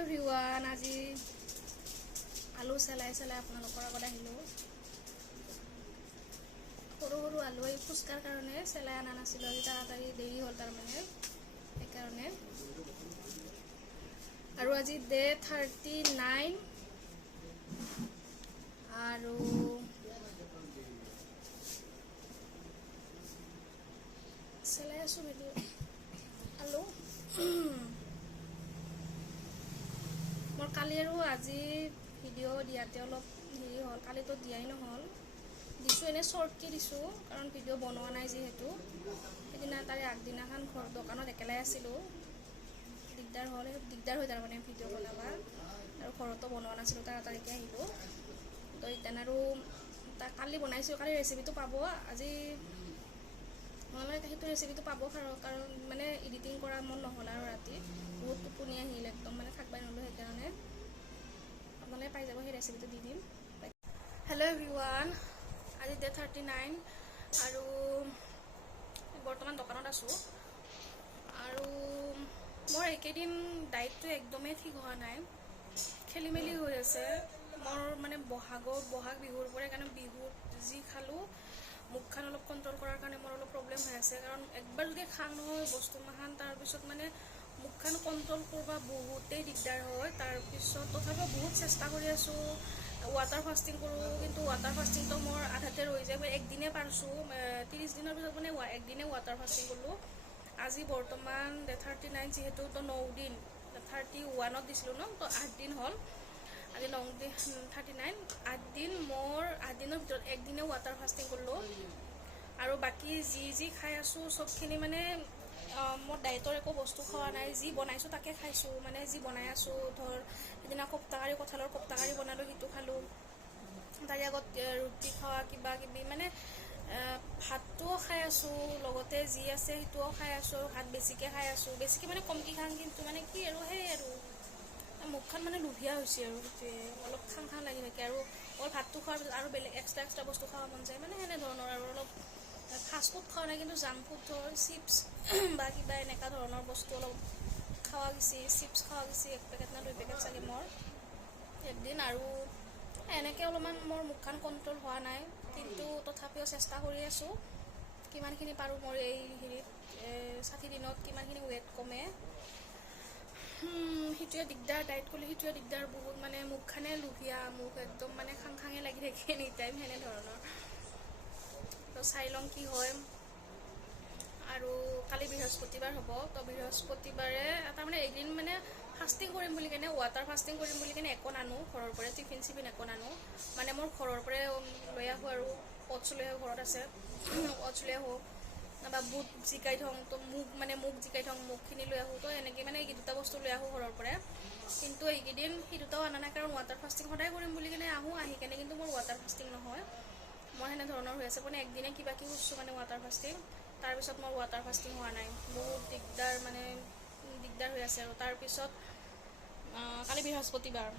Everyone, আজি আলু চেলাই আপোনালোকৰ আগত আহিলোঁ। সৰু সৰু আলু এই ফুচকাৰ কাৰণে চেলাই অনা নাছিলোঁ। আজি তাড়াতাড়ি দেৰি হ'ল তাৰমানে সেইকাৰণে। আৰু আজি ডে 39 আৰু চেলাই আছোঁ ভিডিঅ' আলু। মোৰ কালি আৰু আজি ভিডিঅ' দিয়াতে অলপ হেৰি হ'ল, কালিতো দিয়াই নহ'ল। দিছোঁ এনেই শ্বৰ্টকৈ দিছোঁ, কাৰণ ভিডিঅ' বনোৱা নাই যিহেতু। সেইদিনা তাৰে আগদিনাখন দোকানত একেলাই আছিলোঁ, দিগদাৰ হৈ তাৰমানে ভিডিঅ' বনাব। আৰু ঘৰতো বনোৱা নাছিলোঁ, তাড়াতাড়িকৈ আহিলোঁ। তো এতিয়া আৰু কালি বনাইছোঁ, কালি ৰেচিপিটো পাব। আজি নহ'লে সেইটো ৰেচিপিটো পাব, কাৰণ মানে এডিটিং কৰা মন নহ'ল আৰু ৰাতি বহুত টোপনি আহিল, একদম মানে থাকিবই নোৱাৰিলোঁ। সেইকাৰণে আপোনালোকে পাই যাব, সেই ৰেচিপিটো দি দিম। হেল্ল' এভৰিৱান, আজি ডে 39 আৰু বৰ্তমান দোকানত আছোঁ। আৰু মোৰ এইকেইদিন ডায়েটটো একদমেই ঠিক হোৱা নাই, খেলি মেলি হৈ আছে মোৰ। মানে বহাগ বিহুৰ পৰা, কাৰণে বিহুত যি খালোঁ মুখখন অলপ কণ্ট্ৰল কৰাৰ কাৰণে মোৰ অলপ প্ৰব্লেম হৈ আছে। কাৰণ একবাৰ যদি খাওঁ নহয় বস্তু মাখান, তাৰপিছত মানে মুখখন কণ্ট্ৰল কৰিব বহুতেই দিগদাৰ হয়। তাৰপিছত তথাপিও বহুত চেষ্টা কৰি আছোঁ, ৱাটাৰ ফাষ্টিং কৰোঁ, কিন্তু ৱাটাৰ ফাষ্টিংটো মোৰ আধাতে ৰৈ যায়। মই একদিনে পাৰিছোঁ, 30 দিনৰ পিছত মানে একদিনে ৱাটাৰ ফাষ্টিং কৰিলোঁ। আজি বৰ্তমান ডে 39 যিহেতু, তো 9 দিন, 31ত দিছিলোঁ ন, তো 8 দিন হ'ল। আজি 9 দিন 39, 8 দিন। মোৰ 8 দিনৰ ভিতৰত একদিনে ৱাটাৰ ফাষ্টিং কৰিলোঁ। আৰু বাকী যি খাই আছোঁ চবখিনি মানে মোৰ ডায়েটৰ একো বস্তু খোৱা নাই, যি বনাইছোঁ তাকে খাইছোঁ। মানে যি বনাই আছোঁ, ধৰ সেইদিনা কঁঠালৰ কপ্তাকাৰী বনালোঁ, সেইটো খালোঁ। তাৰে আগত ৰুটি খোৱা কিবা কিবি, মানে ভাতটোও খাই আছোঁ, লগতে যি আছে সেইটোও খাই আছোঁ। ভাত বেছিকৈ খাই আছোঁ, বেছিকৈ মানে কমকৈ খাওঁ, কিন্তু মানে কি আৰু সেই আৰু মুখখন মানে লুভিয়া হৈছে আৰু সেইটোৱে অলপ খাং লাগি থাকে। আৰু অকল ভাতটো খোৱাৰ পিছত আৰু বেলেগ এক্সট্ৰা বস্তু খাব মন যায়, মানে সেনেধৰণৰ। আৰু অলপ ফাষ্টফুড খোৱা নাই, কিন্তু জাংক ফুড ধৰ চিপছ বা কিবা এনেকুৱা ধৰণৰ বস্তু অলপ খোৱা গৈছে। চিপছ খোৱা গৈছে 1 পেকেট না 2 পেকেট চাগে মোৰ একদিন। আৰু এনেকৈ অলপমান মোৰ মুখখন কণ্ট্ৰল হোৱা নাই, কিন্তু তথাপিও চেষ্টা কৰি আছোঁ কিমানখিনি পাৰোঁ। মোৰ এই হেৰিত 60 দিনত কিমানখিনি ৱেইট কমে, সেইটোৱে দিগদাৰ। ডায়েট কৰিলে সেইটোৱে দিগদাৰ বহুত, মানে মুখখনে লুভিয়া, মুখ একদম মানে খাঙে লাগি থাকে এনি টাইম, সেনেধৰণৰ। তো চাই লওঁ কি হয়। আৰু কালি বৃহস্পতিবাৰ হ'ব, তো বৃহস্পতিবাৰে তাৰমানে এদিন মানে ফাষ্টিং কৰিম বুলি কেনে, ৱাটাৰ ফাষ্টিং কৰিম বুলি কেনে একো নানো ঘৰৰ পৰা, টিফিন চিফিন একো নানো। মানে মোৰ ঘৰৰ পৰাই লৈ আহোঁ, আৰু অ'টছ লৈ আহোঁ, ঘৰত আছে অ'টছ লৈ আহোঁ, বা বুট জিকাই থওঁ, তো মুগ জিকাই থওঁ, মুগখিনি লৈ আহোঁ। তো এনেকৈ মানে এই দুটা বস্তু লৈ আহোঁ ঘৰৰ পৰাই। কিন্তু এইকেইদিন সেই দুটাও অনা নাই, কাৰণ ৱাটাৰ ফাষ্টিং সদায় কৰিম বুলি কেনে আহি কেনে কিন্তু মোৰ ৱাটাৰ ফাষ্টিং নহয়। মই সেনেধৰণৰ হৈ আছে, মানে একদিনে কিবা কি কৰিছোঁ মানে ৱাটাৰ ফাষ্টিং, তাৰপিছত মোৰ ৱাটাৰ ফাষ্টিং হোৱা নাই। বহুত দিগদাৰ হৈ আছে। আৰু তাৰপিছত কালি বৃহস্পতিবাৰ,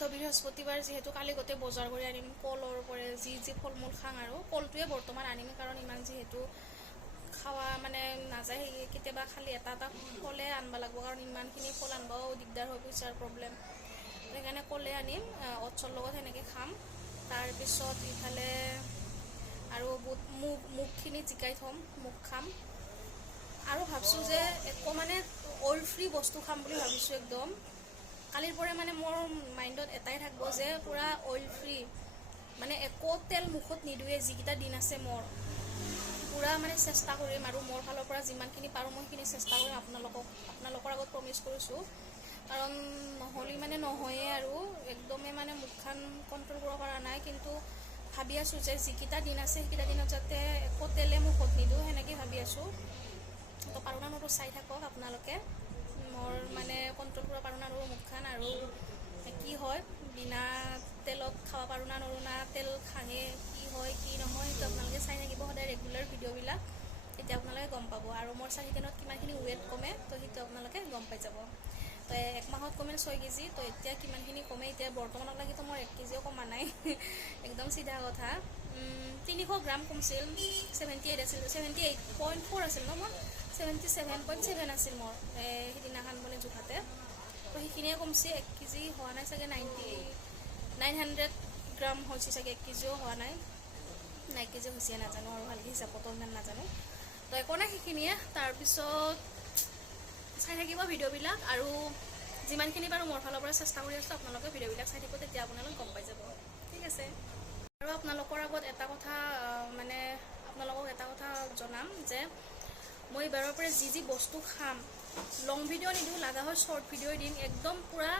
তো বৃহস্পতিবাৰ যিহেতু কালি গোটেই বজাৰ কৰি আনিম, কলৰ পৰা যি ফল মূল খাওঁ, আৰু কলটোৱে বৰ্তমান আনিম, কাৰণ ইমান যিহেতু খাৱা মানে নাযায়। কেতিয়াবা খালি এটা ফলে আনিব লাগিব, কাৰণ ইমানখিনি ফল আনিবও দিগদাৰ হয়, পইচাৰ প্ৰব্লেম। সেইকাৰণে কলে আনিম, অ'টছৰ লগত সেনেকৈ খাম। তাৰপিছত ইফালে আৰু মুগখিনি জিকাই থ'ম, মুগ খাম। আৰু ভাবছোঁ যে একো মানে অইল ফ্ৰী বস্তু খাম বুলি ভাবিছোঁ একদম। কালিৰ পৰা মানে মোৰ মাইণ্ডত এটাই থাকিব যে পূৰা অইল ফ্ৰী, মানে একো তেল মুখত নিদোৱে। যিকেইটা দিন আছে মোৰ পূৰা মানে চেষ্টা কৰিম, আৰু মোৰ ফালৰ পৰা যিমানখিনি পাৰোঁ মই সেইখিনি চেষ্টা কৰিম। আপোনালোকৰ আগত প্ৰমিছ কৰিছোঁ, কাৰণ নহ'লে মানে নহয়েই, আৰু একদমেই মানে মুখখন কণ্ট্ৰল কৰিব পৰা নাই। কিন্তু ভাবি আছোঁ যে যিকেইটা দিন আছে সেইকেইটা দিনত যাতে একো তেলে মুখত নিদিওঁ, সেনেকৈ ভাবি আছোঁ। তো পাৰোঁ না নোৱাৰোঁ চাই থাকক আপোনালোকে, মোৰ মানে কণ্ট্ৰল কৰিব পাৰোঁ না নোৱাৰোঁ মুখখন, আৰু কি হয় বিনা তেলত খাব পাৰোঁ না নোৱাৰোঁ, না তেল খাঙে কি হয় কি নহয়, সেইটো আপোনালোকে চাই থাকিব সদায় ৰেগুলাৰ ভিডিঅ'বিলাক, তেতিয়া আপোনালোকে গম পাব। আৰু মোৰ 60 দিনত কিমানখিনি ৱেইট কমে, তো সেইটো আপোনালোকে গম পাই যাব। তো 1 মাহত কমে 6 কেজি, তো এতিয়া কিমানখিনি কমে, এতিয়া বৰ্তমানলৈকেতো মোৰ 1 কেজিও কমা নাই একদম চিধা কথা। 300 গ্ৰাম কমছিল, 78 আছিল, 78.4 আছিল ন, মোৰ 77.7 আছিল মোৰ সেইদিনাখন মানে জোখাতে। তো সেইখিনিয়ে কমছে 1 কেজি হোৱা নাই চাগে 900 গ্ৰাম হৈছে চাগে 1 কেজিও হোৱা নাই 1 কেজি হৈছে নাজানো আৰু ভালকৈ হিচাপতো ইমান নাজানো তো একো নাই সেইখিনিয়ে তাৰপিছত চাই থাকিব ভিডিঅ'বিলাক আৰু যিমানখিনি বাৰু মোৰ ফালৰ পৰা চেষ্টা কৰি আছোঁ আপোনালোকে ভিডিঅ'বিলাক চাই থাকিব তেতিয়া আপোনালোকে গম পাই যাব ঠিক আছে আৰু আপোনালোকৰ আগত এটা কথা মানে আপোনালোকক এটা কথা জনাম যে মই এবাৰৰ পৰা যি বস্তু খাম লং ভিডিঅ' নিদিওঁ লগা হয় শ্বৰ্ট ভিডিঅ' দিম একদম পূৰা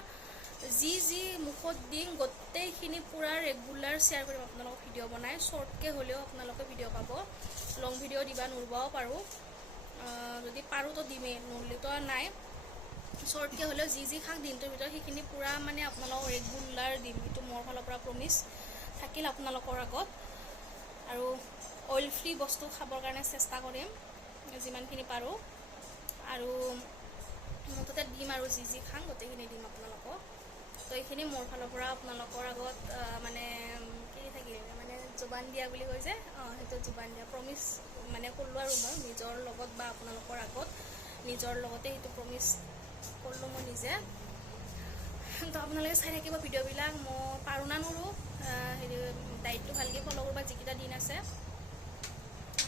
যি মুখত দিম গোটেইখিনি পূৰা ৰেগুলাৰ শ্বেয়াৰ কৰিম আপোনালোকক ভিডিঅ' বনাই শ্বৰ্টকৈ হ'লেও আপোনালোকে ভিডিঅ' পাব লং ভিডিঅ' দিবা নোৱাৰিবও পাৰোঁ যদি পাৰোঁ তো দিমেই নহ'লেতো নাই শ্বৰ্টকৈ হ'লেও যি খাওঁ দিনটোৰ ভিতৰত সেইখিনি পূৰা মানে আপোনালোকক ৰেগুলাৰ দিম এইটো মোৰ ফালৰ পৰা প্ৰমিছ থাকিল আপোনালোকৰ আগত আৰু অইল ফ্ৰী বস্তু খাবৰ কাৰণে চেষ্টা কৰিম যিমানখিনি পাৰোঁ আৰু মুঠতে দিম আৰু যি খাওঁ গোটেইখিনি দিম আপোনালোকক তো এইখিনি মোৰ ফালৰ পৰা আপোনালোকৰ আগত মানে কি থাকিল মানে জোবান দিয়া বুলি কৈ যে সেইটো জোবান দিয়া প্ৰমিছ মানে ক'লোঁ আৰু মই নিজৰ লগত বা আপোনালোকৰ আগত নিজৰ লগতে সেইটো প্ৰমিছ কৰিলোঁ মই নিজে তো আপোনালোকে চাই থাকিব ভিডিঅ'বিলাক মই পাৰোঁ না নোৱাৰোঁ হেৰি ডায়েটটো ভালকৈ ফ'ল' কৰিব যিকেইটা দিন আছে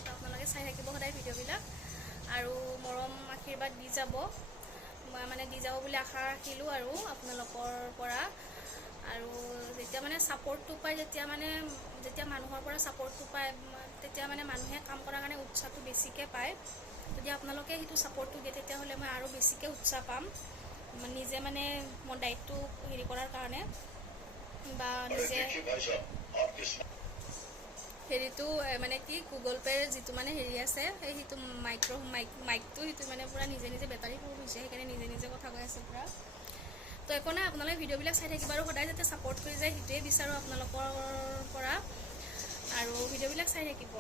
তো আপোনালোকে চাই থাকিব সদায় ভিডিঅ'বিলাক আৰু মৰম আশীৰ্বাদ দি যাব মই মানে দি যাব বুলি আশা ৰাখিলোঁ আৰু আপোনালোকৰ পৰা আৰু যেতিয়া মানে ছাপৰ্টটো পায় যেতিয়া মানুহৰ পৰা ছাপৰ্টটো পায় তেতিয়া মানে মানুহে কাম কৰাৰ কাৰণে উৎসাহটো বেছিকৈ পায় যদি আপোনালোকে সেইটো ছাপৰ্টটো দিয়ে তেতিয়াহ'লে মই আৰু বেছিকৈ উৎসাহ পাম নিজে মানে মোৰ ডায়েটটো হেৰি কৰাৰ কাৰণে বা নিজে হেৰিটো মানে কি গুগল পে'ৰ যিটো মানে হেৰি আছে সেইটো মাইকটো সেইটো মানে পূৰা নিজে বেটাৰী ফুল হৈছে সেইকাৰণে নিজে কথা কৈ আছে পূৰা তো একো নাই আপোনালোকে ভিডিঅ'বিলাক চাই থাকিব আৰু সদায় যাতে ছাপৰ্ট কৰি যায় সেইটোৱে বিচাৰোঁ আপোনালোকৰ পৰা আৰু ভিডিঅ'বিলাক চাই থাকিব